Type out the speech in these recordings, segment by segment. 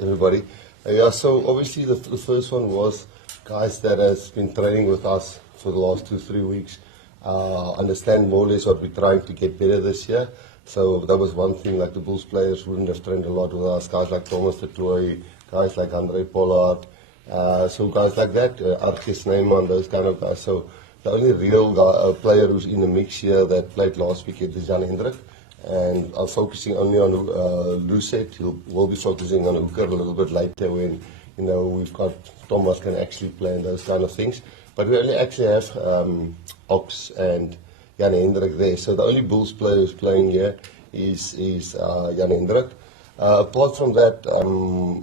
Everybody. Yeah, so obviously the first one was guys that has been training with us for the last 2-3 weeks. Understand more or less what we're trying to get better this year. So that was one thing, like the Bulls players wouldn't have trained a lot with us. Guys like Thomas Tshituka, guys like Andre Pollard, so guys like that, Artis Neyman, those kind of guys. So the only real player who's in the mix here that played last week is Jan Hendrik. And I'm focusing only on Lucet. We'll be focusing on hooker a little bit later when, we've got Thomas can actually play and those kind of things. But we only actually have Ox and Jan Hendrik there. So the only Bulls player who's playing here is Jan Hendrik. Apart from that,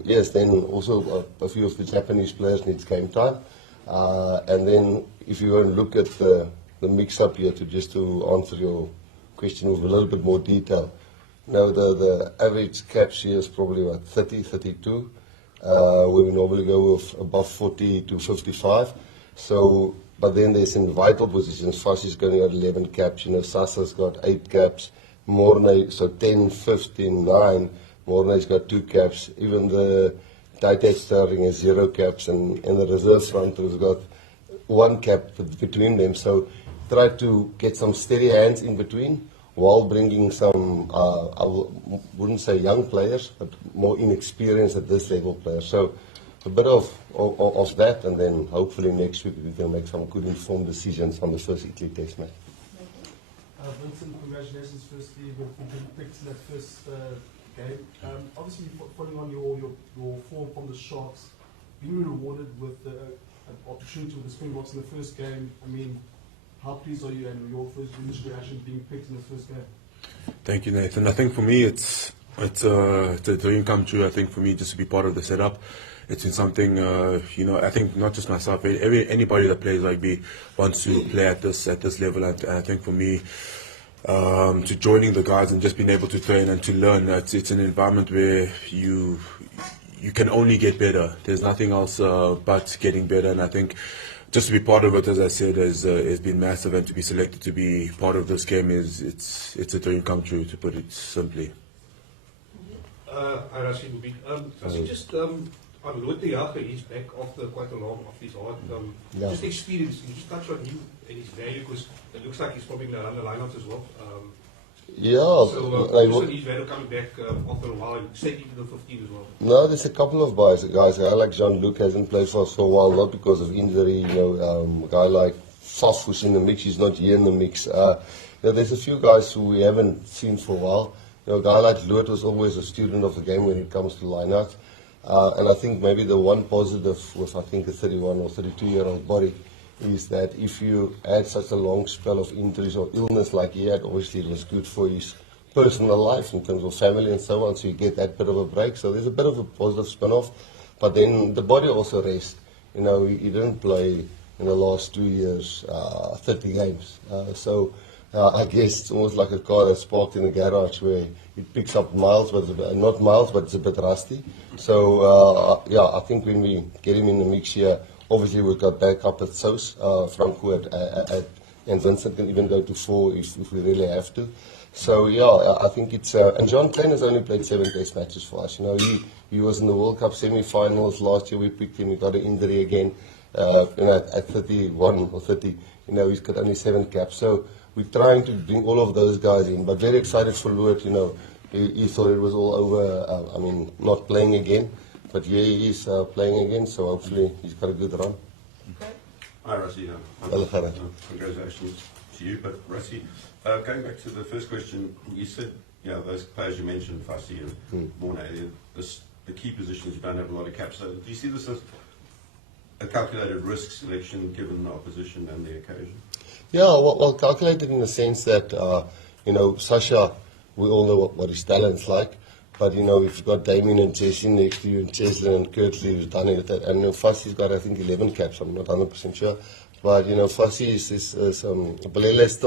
yes, then also a few of the Japanese players need game time. And then if you want to look at the mix-up here to answer your question with a little bit more detail. Now the average caps here is probably about 30, 32, where we normally go with above 40 to 55. So, but then there's in vital positions, Fassie's going to get 11 caps, Sasa's got 8 caps, Mornay, so 10, 15, 9, Mornay's got 2 caps, even the tight starting has 0 caps, and the reserve front has got 1 cap between them. So try to get some steady hands in between while bringing some, I wouldn't say young players, but more inexperienced at this level players. So a bit of that, and then hopefully next week we can make some good informed decisions on the first Italy test match. Vincent, congratulations firstly with being picked in that first game. Obviously following on your form from the Sharks, being rewarded with an opportunity with the Springboks in the first game, I mean, how pleased are you and your first initial reaction being picked in the first game? Thank you, Nathan. I think for me it's a dream come true. I think for me just to be part of the setup, it's been something, I think not just myself, anybody that plays rugby wants to play at this level. And I think for me, to joining the guys and just being able to train and to learn, it's an environment where you can only get better. There's nothing else but getting better. And I think just to be part of it, as I said, has been massive, and to be selected to be part of this game it's a dream come true, to put it simply. Rassie will be. Rassie, just on Lotte Jager, he's back after quite a long off his heart. Just experience, you just touch on him and his value, because it looks like he's probably going to run the lineups as well. So he's value coming back after a while, and staying into the 15 as well. No, there's a couple of guys. Like Jean-Luc hasn't played for us for a while, not because of injury. A guy like Faf who's in the mix, he's not here in the mix. There's a few guys who we haven't seen for a while. A guy like Loot was always a student of the game when it comes to lineouts. And I think maybe the one positive with, I think, a 31 or 32-year-old body is that if you had such a long spell of injuries or illness like he had, obviously it was good for his personal life in terms of family and so on, so you get that bit of a break. So there's a bit of a positive spin-off. But then the body also rests. He didn't play in the last 2 years 30 games. So I guess it's almost like a car that's parked in a garage where it picks up miles, but not miles, but it's a bit rusty. So I think when we get him in the mix here, obviously we've got backup at Sous, Franco and Vincent can even go to 4 if we really have to. So I think it's and John Klein has only played 7 test matches for us. He was in the World Cup semi-finals last year. We picked him. He got an injury again. At 31 or 30, he's got only 7 caps. So we're trying to bring all of those guys in, but very excited for Loot. He thought it was all over. Not playing again. But yeah, he's playing again, so hopefully he's got a good run. Okay. Hi, Rassie. Congratulations to you. But Rassie, going back to the first question, you said, those players you mentioned, Fassie and Mornay, the key positions, you don't have a lot of caps. So do you see this as a calculated risk selection given the opposition and the occasion? Yeah, well calculated in the sense that, Sasha, we all know what his talent's like. But, if you've got Damien and Jesse next to you, and Cheslin and Kurtley who's done it, and Fassie's got, I think, 11 caps, I'm not 100% sure. But, Fassie Balele is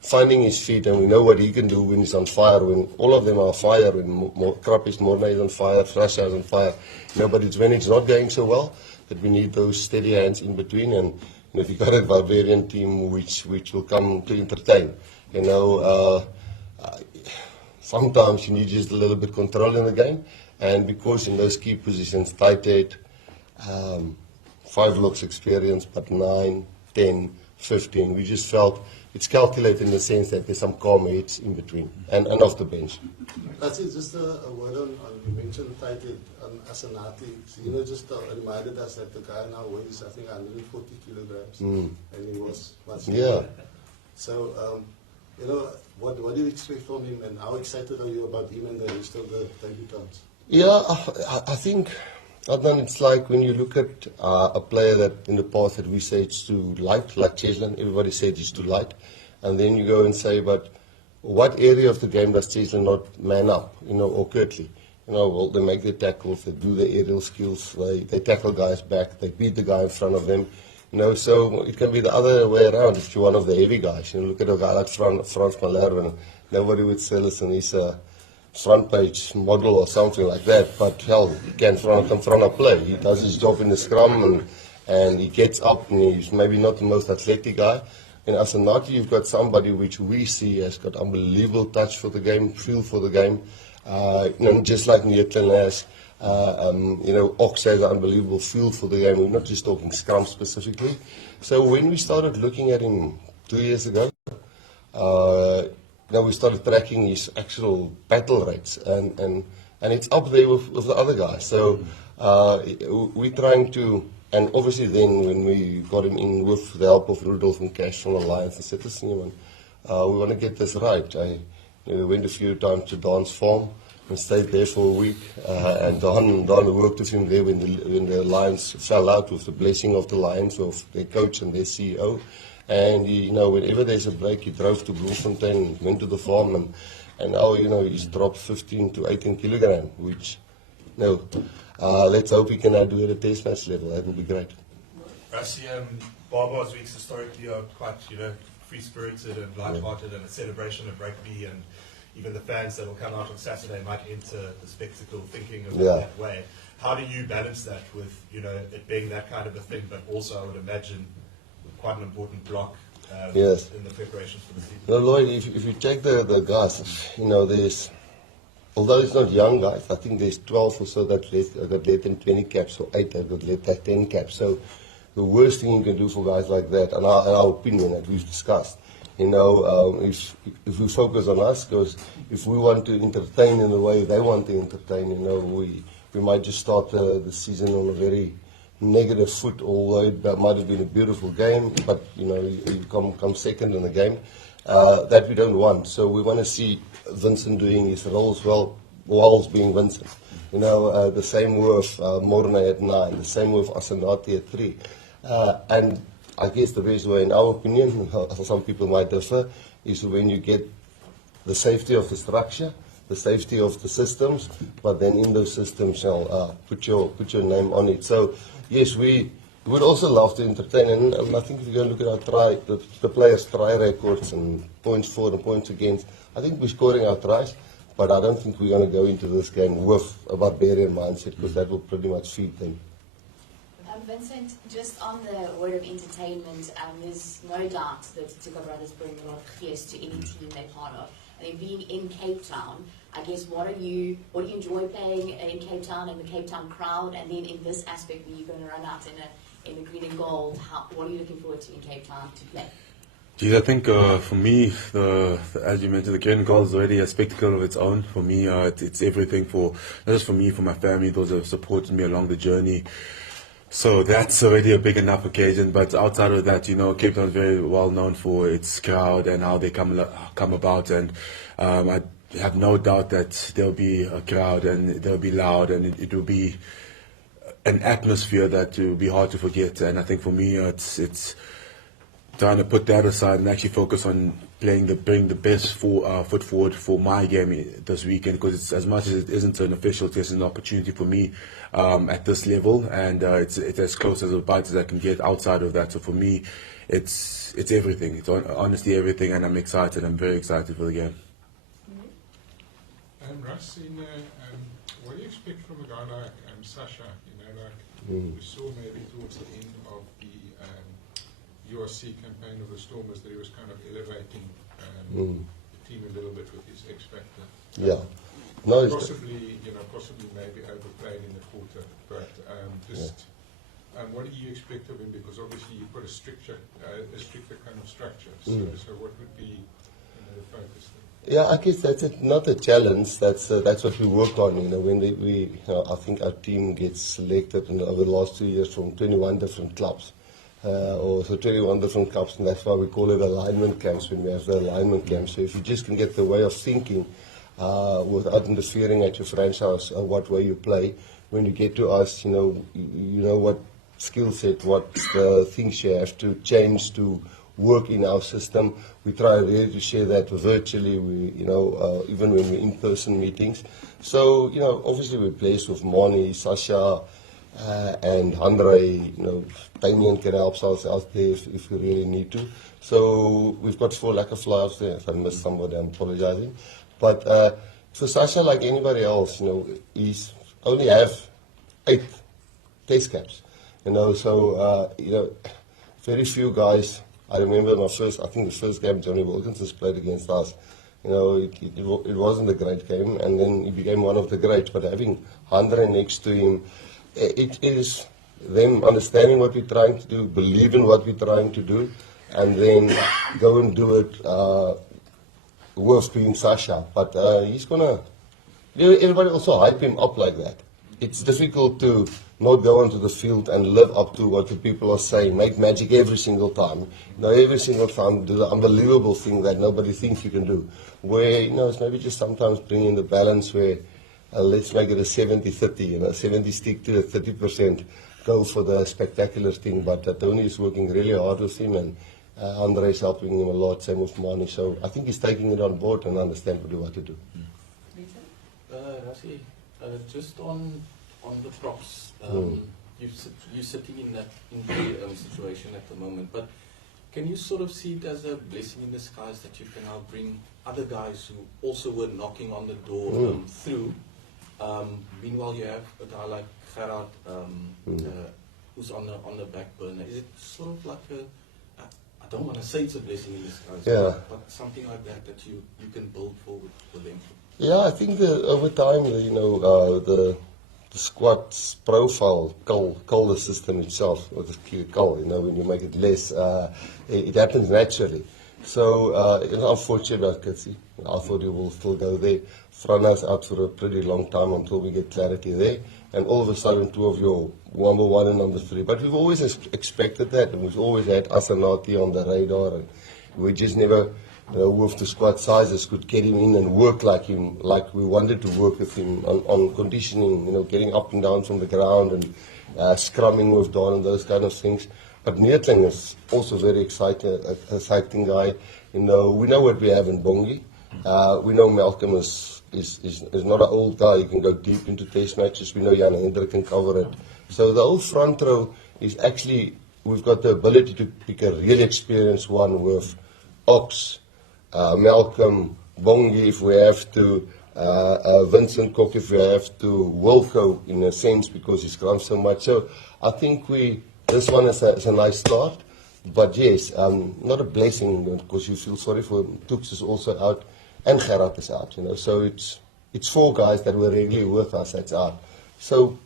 finding his feet, and we know what he can do when he's on fire, when all of them are on fire, when Krapis Mornay is on fire, Rassie is on fire. But it's when it's not going so well that we need those steady hands in between. And if you've got a Barbarian team which will come to entertain, sometimes you need just a little bit control in the game, and because in those key positions, tight head, 5 looks experience, but 9, 10, 15, we just felt it's calculated in the sense that there's some calm heads in between and off the bench. That's it, just a word on you mentioned tight head as an athlete. So, you know, just reminded us that the guy now weighs, I think, 140 kilograms, and he was much bigger. So, you know, what do you expect from him, and how excited are you about him and the rest of the debutants? Yeah, I think, Adnan, it's like when you look at a player that in the past that we say it's too light, like Cheslin, everybody said he's too light, and then you go and say, but what area of the game does Cheslin not man up, you know, or Kirtley? You know, well, they make their tackles, they do the aerial skills, they tackle guys back, they beat the guy in front of them. You know, so it can be the other way around if you're one of the heavy guys. You know, look at a guy like Frans Malherbe, nobody would say, listen, he's a front page model or something like that, but hell, he can front a play. He does his job in the scrum and he gets up and he's maybe not the most athletic guy. And as a Nati, you've got somebody which we see has got unbelievable touch for the game, feel for the game. You know, just like Cheslin has. You know, Ox has an unbelievable feel for the game. We're not just talking scrum specifically. So when we started looking at him 2 years ago, we started tracking his actual battle rates, and it's up there with the other guys. So we're trying to, and obviously then when we got him in with the help of Rudolph and Cash from Alliance and Citizen, we want to get this right. We went a few times to Don's farm and stayed there for a week, and Don worked with him there when the Lions fell out with the blessing of the Lions, of their coach and their CEO. And he, you know, whenever there's a break, he drove to Bloemfontein, went to the farm, and now, you know, he's dropped 15 to 18 kilograms, which, you know, let's hope he can now do it at test match level. That would be great. Rassie, Barbarians weeks historically are quite, you know, free-spirited and light-hearted, and a celebration of rugby, and even the fans that will come out on Saturday might enter the spectacle thinking of it that way. How do you balance that with, you know, it being that kind of a thing, but also I would imagine quite an important block in the preparations for the season? No, Lloyd, if you check the guys, you know, there's, although it's not young guys, I think there's 12 or so that got less than 20 caps, or 8 that got less than 10 caps. So the worst thing you can do for guys like that, in our opinion, that we've discussed, you know, if we focus on us, because if we want to entertain in the way they want to entertain, you know, we might just start the season on a very negative foot, although it might have been a beautiful game, but, you know, you come second in the game. That we don't want. So we want to see Vincent doing his roles well, whilst being Vincent. You know, the same with Morne at 9, the same with Asenati at 3. And I guess the best way, in our opinion, some people might differ, is when you get the safety of the structure, the safety of the systems, but then in those systems, put your name on it. So, yes, we would also love to entertain, and I think if you're going to look at our the players' try records and points for and points against, I think we're scoring our tries, but I don't think we're going to go into this game with a barbarian mindset, because that will pretty much feed them. Vincent, just on the word of entertainment, there's no doubt that Tshituka brothers bring a lot of gees to any team they're part of. And then being in Cape Town, I guess, what do you enjoy playing in Cape Town and the Cape Town crowd? And then in this aspect, where you're going to run out in the green and gold, what are you looking forward to in Cape Town to play? Geez, I think for me, as you mentioned, the green and gold is already a spectacle of its own. For me, it's everything not just for me, for my family, those who have supported me along the journey. So that's already a big enough occasion. But outside of that, you know, Cape Town is very well known for its crowd and how they come about. And I have no doubt that there'll be a crowd and they'll be loud, and it will be an atmosphere that will be hard to forget. And I think for me, it's trying to put that aside and actually focus on bring the best foot forward for my game this weekend, because it's, as much as it isn't an official test, it's an opportunity for me at this level, and it's as close as a bite as I can get outside of that. So for me, it's everything. It's honestly everything, and I'm excited. I'm very excited for the game. Rassie, what do you expect from a guy like Sasha? You know, like we saw maybe towards the end of the URC campaign of the Stormers that he was kind of elevating the team a little bit with his X factor. Yeah. No, possibly, possibly maybe overplayed in the quarter, but what do you expect of him? Because obviously you've got a stricter kind of structure. So what would be the focus there? Yeah, I guess that's not a challenge. That's what we work on. When I think our team gets selected over the last 2 years from 21 different clubs, or so 21 different clubs, and that's why we call it alignment camps when we have the alignment camps. So if you just can get the way of thinking without interfering at your franchise what way you play, when you get to us, you know what skill set, what the things you have to change to work in our system. We try really to share that virtually. Even when we're in person meetings. So obviously we're blessed with Moni, Sasha, and Andre. Damien can help us out there if we really need to. So we've got 4 lack of flyers there. If I missed somebody, I'm apologizing. But for Sasha, like anybody else, he's only have 8 test caps. Very few guys. I remember the first game Johnny Wilkins played against us. It wasn't a great game, and then he became one of the greats. But having Andre next to him, it is them understanding what we're trying to do, believe in what we're trying to do, and then go and do it with being Sasha. But he's gonna. Everybody also hype him up like that. It's difficult to not go onto the field and live up to what the people are saying, make magic every single time. Every single time do the unbelievable thing that nobody thinks you can do. Where, it's maybe just sometimes bring in the balance where let's make it a 70-30, 70 stick to 30%, go for the spectacular thing. But Tony is working really hard with him, and Andre is helping him a lot, same with Mani. So I think he's taking it on board and understands what to do. Rassie, just on the props, you're sitting in the situation at the moment, but can you sort of see it as a blessing in disguise that you can now bring other guys who also were knocking on the door through? Meanwhile, you have a guy like Gerard who's on the back burner. Is it sort of like I don't want to say it's a blessing in disguise, but something like that you can build forward for them? Yeah, I think that over time, the squad's profile, cull the system itself, or the cull, when you make it less, it happens naturally. So, unfortunately about Kitsy, I thought he will still go there. Frana's out for a pretty long time until we get clarity there. And all of a sudden, 2 of your number 1 and number 3. But we've always expected that, and we've always had Asanati on the radar, and we just never, with the squad sizes, could get him in and work like him, like we wanted to work with him on conditioning, getting up and down from the ground and scrumming with Don and those kind of things. But Neertling is also very exciting guy. We know what we have in Bongi. We know Malcolm is not an old guy. He can go deep into test matches. We know Jan Hendrik can cover it. So the whole front row is actually, we've got the ability to pick a really experienced one with Ox, Malcolm, Bongi if we have to, Vincent Kok if we have to, Wilco in a sense because he's grown so much. So I think this one is a nice start. But yes, not a blessing because you feel sorry for him. Tux is also out and Gerard is out, So it's 4 guys that were regularly with us that's out. So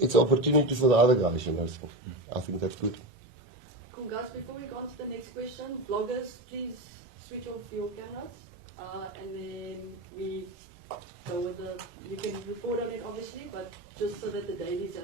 it's an opportunity for the other guys, So I think that's good. Cool, guys. Before we go on to the next question, bloggers, please switch off your cameras, and then we go with you can report on it obviously, but just so that the dailies